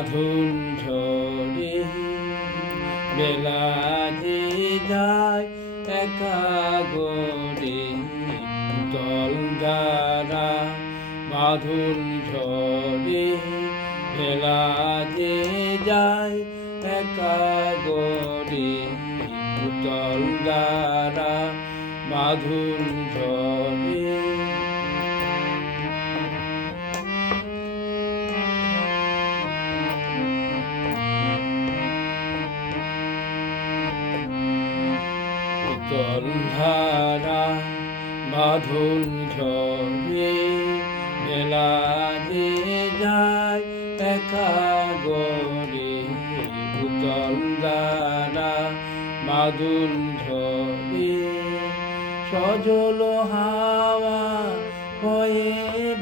বাঁধুন ঝরে। বেলা যে যায় একা গরে দল দ্বারা বাঁধুন ঝরে। বেলা যে যায় একা গরে দল দ্বারা বাঁধুন ঝরে। ধারা বাঁধুন ঝরে বেলা যে যায় একা গরে উতল ধারা বাঁধুন ঝরে সজল হাওয়া হয়ে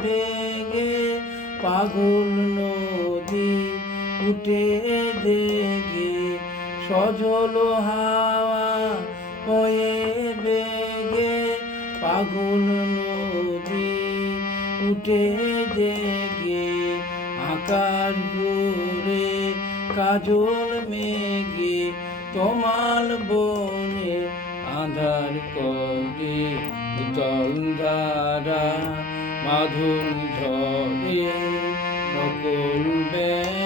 বেগে পাগল নদী উঠে দেগে সজল হাওয়া হয়ে বেগে পাগল নদী উঠে জেগে আকাশ জুড়ে কাজল মেঘে তোমাল বনে আধার করে উতল দ্বারা মাধুর ঝরে সকল বেলা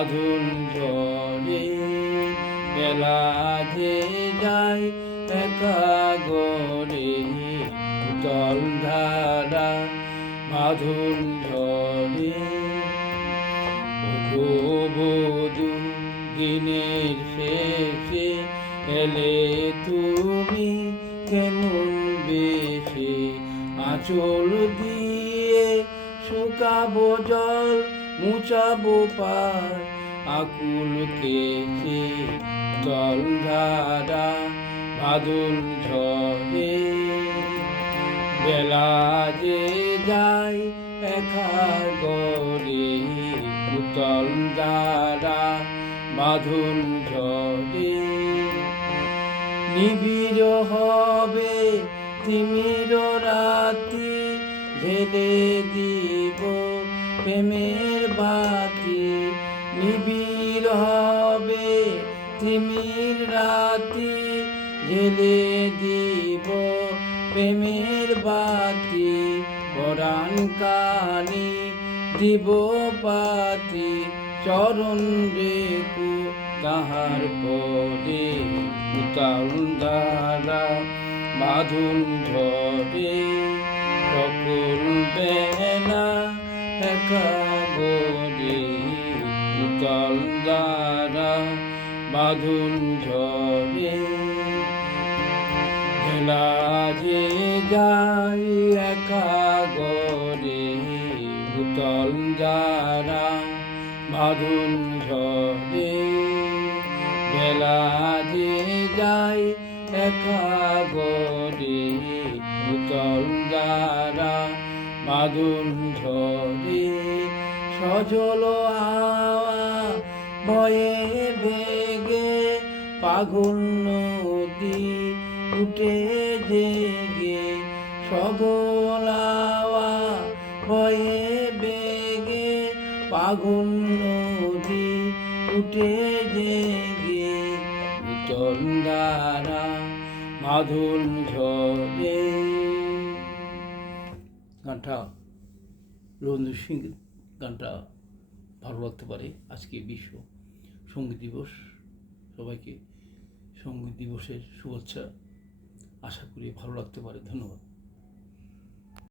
মাধুর ঝরে বেলা যে যায় একা গরে উতল ধারা মাধুর ঝরে বধু, দিনের শেষে এলে তুমি কেমন বেশে? আঁচল দিয়ে শুকাবো জল মুছাবো পার আকুল কেছে, জল ধারা বাদল ঝরে। বেলা যে যায় একা গরে উতল দ্বারা বাঁধুন ঝরে। নিবিড় হবে তিমির রাতে ঢেলে দিব প্রেমের বাতি নিবিড় হবে তিমির রাতি, ঢেলে দিব প্রেমের বাতি পরাণ কানি দিব পাতি, চরণ রেকু তাহার পরে উতাল দ্বারা বাঁধুন ঝরে সকল বেলা একা গরে উতাল দ্বারা বাঁধুন ঝরে। যে যাই একা গরে উতল যারা বাঁধুন ঝরে। ভেলা যে যাই একা গরে উতল যারা বাঁধুন ঝরে। সজল আওয়া ভয়ে বেগে পাগল নদী উঠে জেগে। সগলাওয়া ভয়ে বেগে পাগল নদী উঠে জেগে। উতল দ্বারা মাধুল ঝরে। গানটা রবীন্দ্র সিং গানটা ভালো লাগতে পারে। আজকে বিশ্ব সংগীত দিবস। সবাইকে সংগীত দিবসের শুভেচ্ছা। আশা করি ভালো লাগতে পারে। ধন্যবাদ।